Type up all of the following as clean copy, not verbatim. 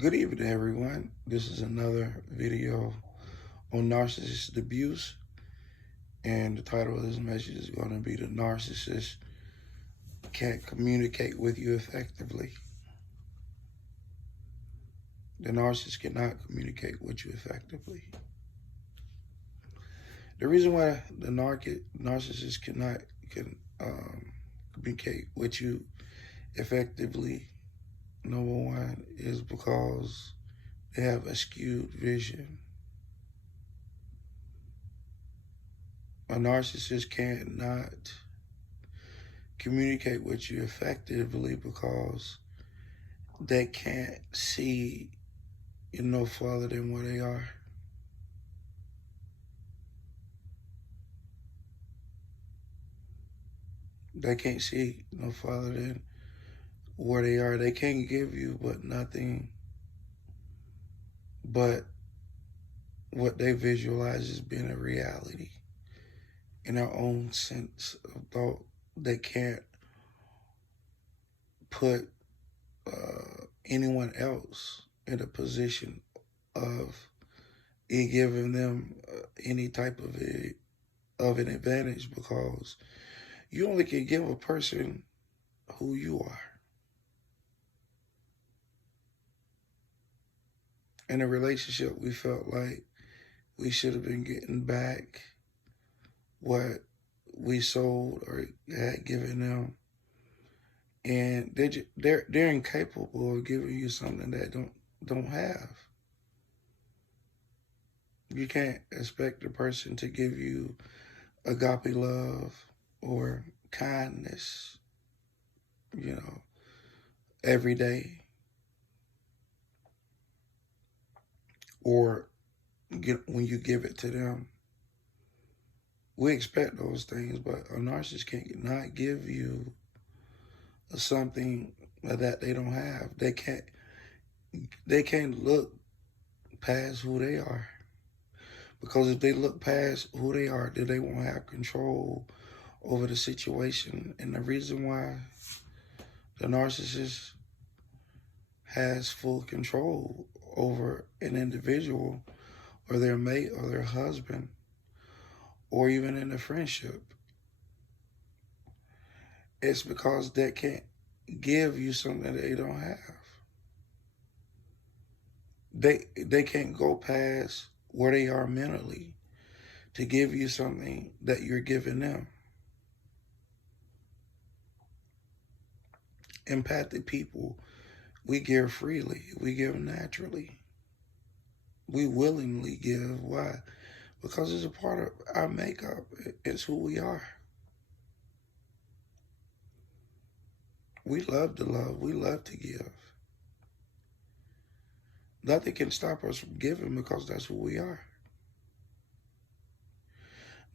Good evening, everyone. This is another video on narcissist abuse, and the title of this message is going to be "The Narcissist Can't Communicate with You Effectively." The narcissist cannot communicate with you effectively. The reason why the narcissist cannot communicate with you effectively, number one, is because they have a skewed vision. A narcissist cannot communicate with you effectively because they can't see you no further than where they are. They can't see no further than where they are. They can't give you but nothing but what they visualize as being a reality in their own sense of thought. They can't put anyone else in a position of it giving them any type of an advantage, because you only can give a person who you are. In a relationship, we felt like we should have been getting back what we sold or had given them, and they're incapable of giving you something that don't have. You can't expect a person to give you agape love or kindness, every day, or when you give it to them. We expect those things, but a narcissist cannot give you something that they don't have. They can't look past who they are. Because if they look past who they are, then they won't have control over the situation. And the reason why the narcissist has full control over an individual or their mate or their husband, or even in a friendship, it's because they can't give you something that they don't have. They can't go past where they are mentally to give you something that you're giving them. Empathic people, we give freely. We give naturally. We willingly give. Why? Because it's a part of our makeup. It's who we are. We love to love. We love to give. Nothing can stop us from giving, because that's who we are.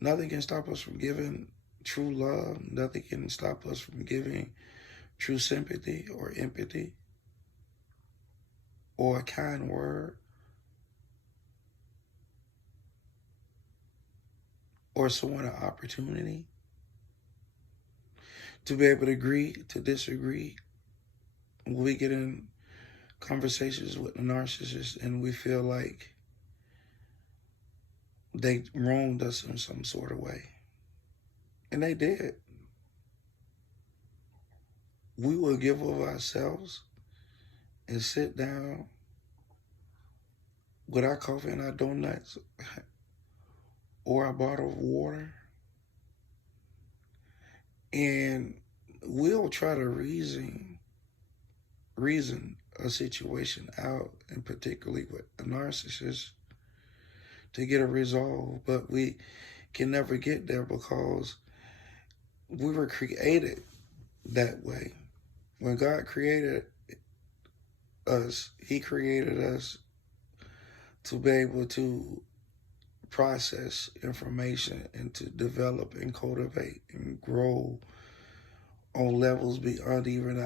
Nothing can stop us from giving true love. Nothing can stop us from giving true sympathy or empathy or a kind word or someone an opportunity to be able to agree to disagree. When we get in conversations with the narcissist and we feel like they wronged us in some sort of way, and they did, we will give of ourselves and sit down with our coffee and our donuts or a bottle of water, and we'll try to reason a situation out, and particularly with a narcissist, to get a resolve. But we can never get there because we were created that way. When God created us, He created us to be able to process information and to develop and cultivate and grow on levels beyond even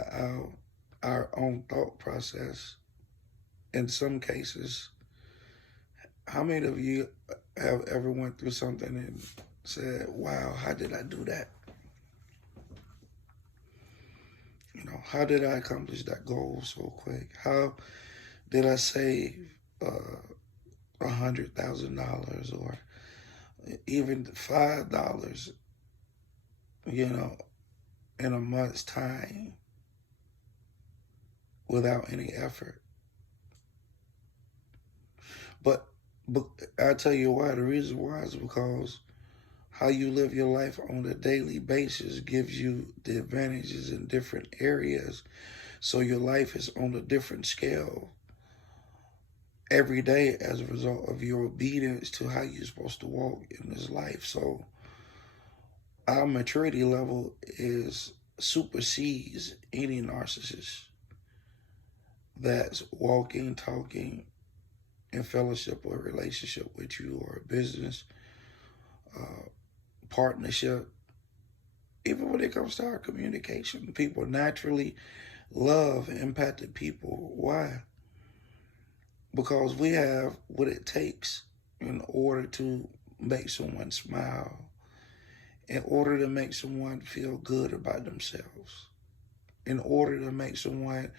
our own thought process. In some cases, how many of you have ever went through something and said, wow, how did I do that? How did I accomplish that goal so quick? How did I save $100,000 or even $5, you know, in a month's time without any effort? But I tell you why. The reason why is because how you live your life on a daily basis gives you the advantages in different areas. So your life is on a different scale every day as a result of your obedience to how you're supposed to walk in this life. So our maturity level is supersedes any narcissist that's walking, talking in fellowship or relationship with you, or a business partnership. Even when it comes to our communication, people naturally love empathic people. Why? Because we have what it takes in order to make someone smile, in order to make someone feel good about themselves, in order to make someone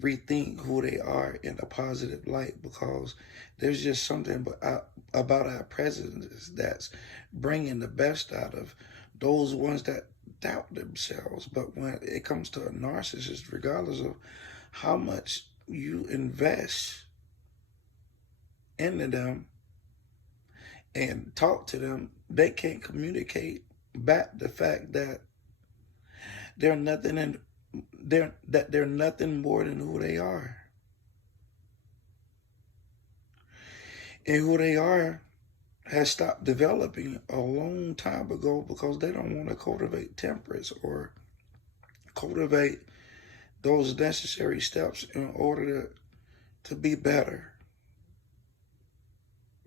rethink who they are in a positive light, because there's just something about our presence that's bringing the best out of those ones that doubt themselves. But when it comes to a narcissist, regardless of how much you invest into them and talk to them, they can't communicate back the fact that they're nothing in they're nothing more than who they are. And who they are has stopped developing a long time ago because they don't want to cultivate temperance or cultivate those necessary steps in order to be better,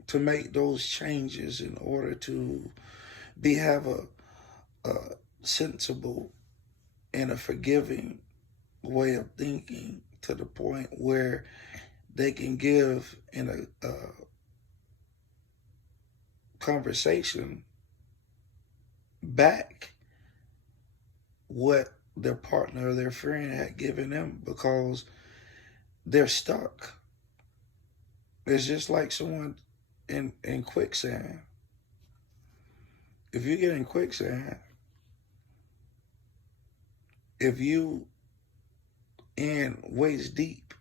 to make those changes in order to have a sensible and a forgiving way of thinking, to the point where they can give in a conversation back what their partner or their friend had given them, because they're stuck. It's just like someone in quicksand. If you get in quicksand, if you in waist deep,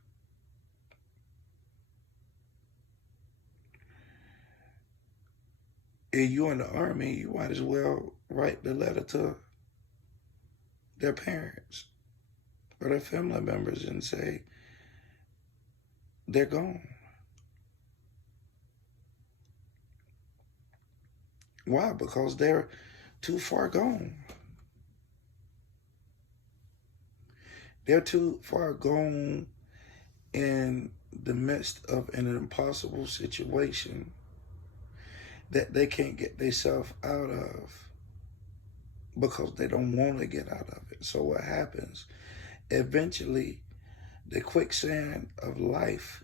and you in the army, you might as well write the letter to their parents or their family members and say they're gone. Why? Because they're too far gone. They're too far gone in the midst of an impossible situation that they can't get themselves out of because they don't want to get out of it. So what happens? Eventually, the quicksand of life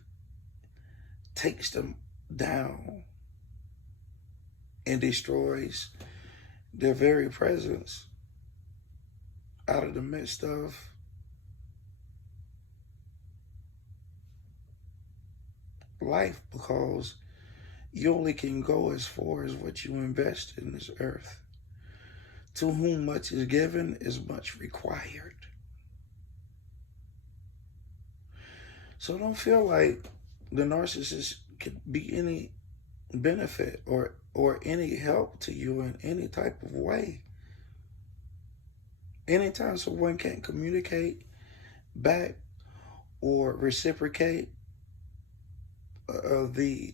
takes them down and destroys their very presence out of the midst of life, because you only can go as far as what you invest in this earth. To whom much is given is much required. So don't feel like the narcissist could be any benefit or any help to you in any type of way. Anytime someone can't communicate back or reciprocate the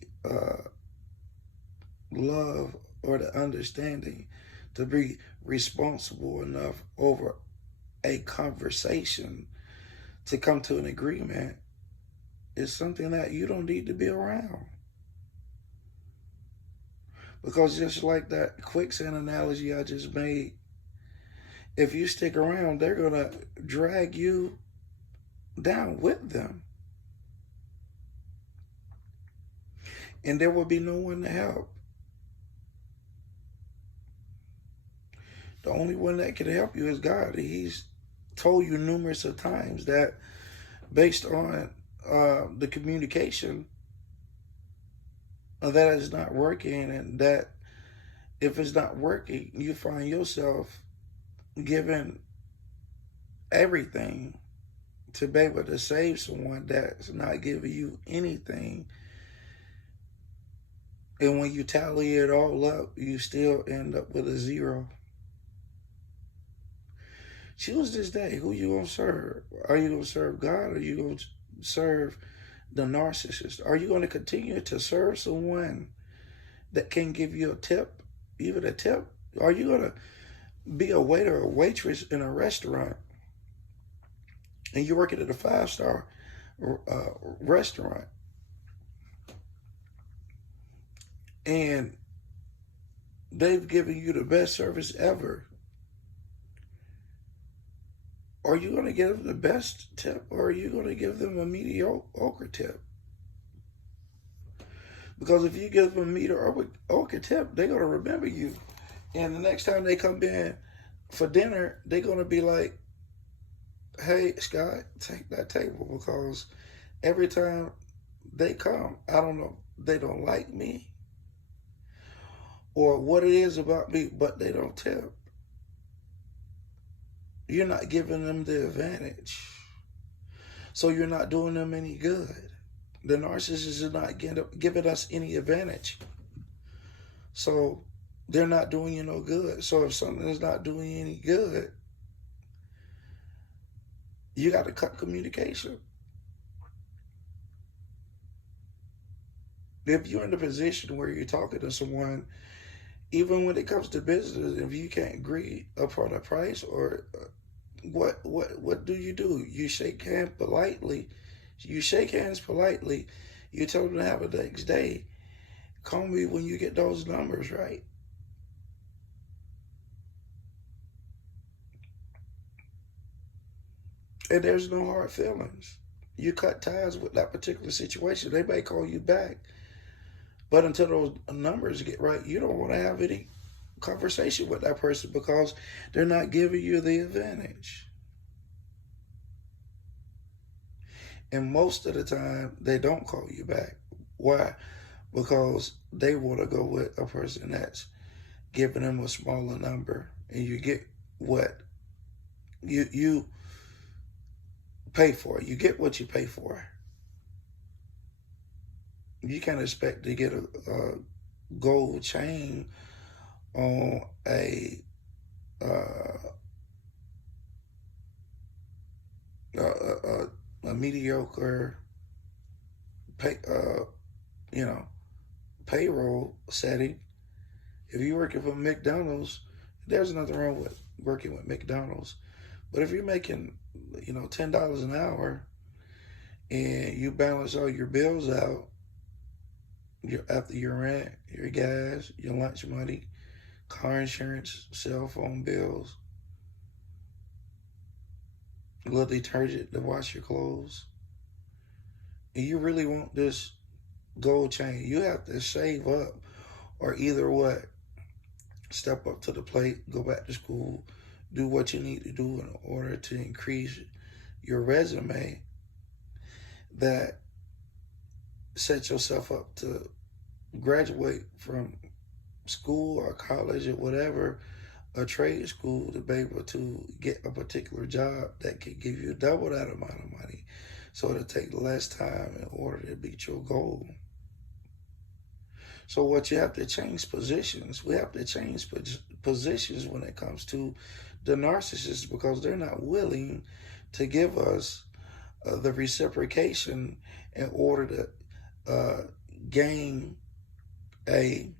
love or the understanding to be responsible enough over a conversation to come to an agreement, is something that you don't need to be around. Because just like that quicksand analogy I just made, if you stick around, they're going to drag you down with them. And there will be no one to help. The only one that can help you is God. He's told you numerous of times that based on the communication that is not working, and that if it's not working, you find yourself giving everything to be able to save someone that's not giving you anything. And when you tally it all up, you still end up with a zero. Choose this day. Who you going to serve? Are you going to serve God, or are you going to serve the narcissist? Are you going to continue to serve someone that can give you a tip, even a tip? Are you going to be a waiter or waitress in a restaurant, and you're working at a 5-star restaurant, and they've given you the best service ever? Are you going to give them the best tip, or are you going to give them a mediocre tip? Because if you give them a mediocre tip, they're going to remember you. And the next time they come in for dinner, they're going to be like, hey, Scott, take that table. Because every time they come, I don't know, they don't like me or what it is about me, but they don't tip. You're not giving them the advantage. So you're not doing them any good. The narcissist is not giving us any advantage. So they're not doing you no good. So if something is not doing you any good, you got to cut communication. If you're in a position where you're talking to someone, even when it comes to business, if you can't agree upon a price, or what do? You shake hands politely. You shake hands politely. You tell them to have a next day. Call me when you get those numbers right. And there's no hard feelings. You cut ties with that particular situation. They may call you back, but until those numbers get right, you don't want to have any conversation with that person, because they're not giving you the advantage. And most of the time, they don't call you back. Why? Because they want to go with a person that's giving them a smaller number, and you get what you pay for. You get what you pay for. You can't expect to get a gold chain on a mediocre payroll setting. If you're working for McDonald's, there's nothing wrong with working with McDonald's. But if you're making, $10 an hour, and you balance all your bills out, after your rent, your gas, your lunch money, car insurance, cell phone bills, a little detergent to wash your clothes, and you really want this gold chain, you have to save up, or either step up to the plate, go back to school, do what you need to do in order to increase your resume, that set yourself up to graduate from school or college or whatever, a trade school, to be able to get a particular job that can give you double that amount of money, so it'll take less time in order to meet your goal. So what you have to change positions. We have to change positions when it comes to the narcissist, because they're not willing to give us the reciprocation in order to gain a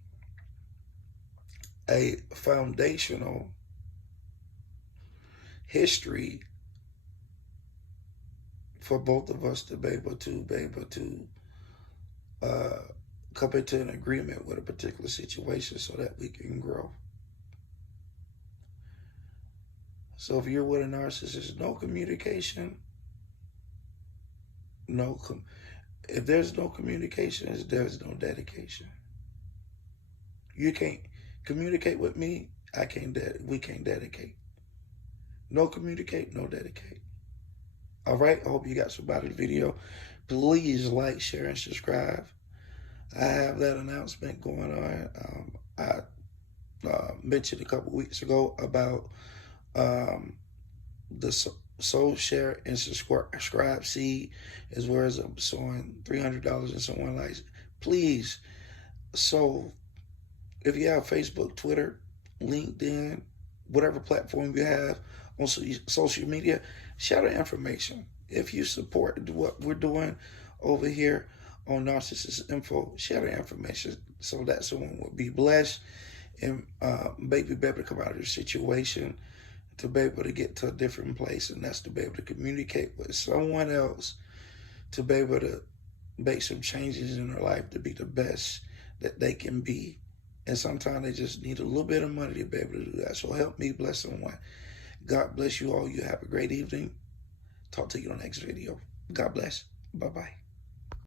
foundational history for both of us to be able to come into an agreement with a particular situation, so that we can grow. So if you're with a narcissist, no communication, if there's no communication, there's no dedication. You can't communicate with me, we can't dedicate. No communicate, no dedicate. All right, I hope you got some out of the video. please like, share, and subscribe. I have that announcement going on. I mentioned a couple weeks ago about the soul share and subscribe seed, as well as I'm sowing $300 and someone likes. Please, so if you have Facebook, Twitter, LinkedIn, whatever platform you have on social media, share the information. If you support what we're doing over here on Narcissist Info, share the information so that someone will be blessed and maybe be able to come out of the situation, to be able to get to a different place, and that's to be able to communicate with someone else, to be able to make some changes in their life to be the best that they can be. And sometimes they just need a little bit of money to be able to do that. So help me bless someone. God bless you all. You have a great evening. Talk to you on the next video. God bless. Bye-bye.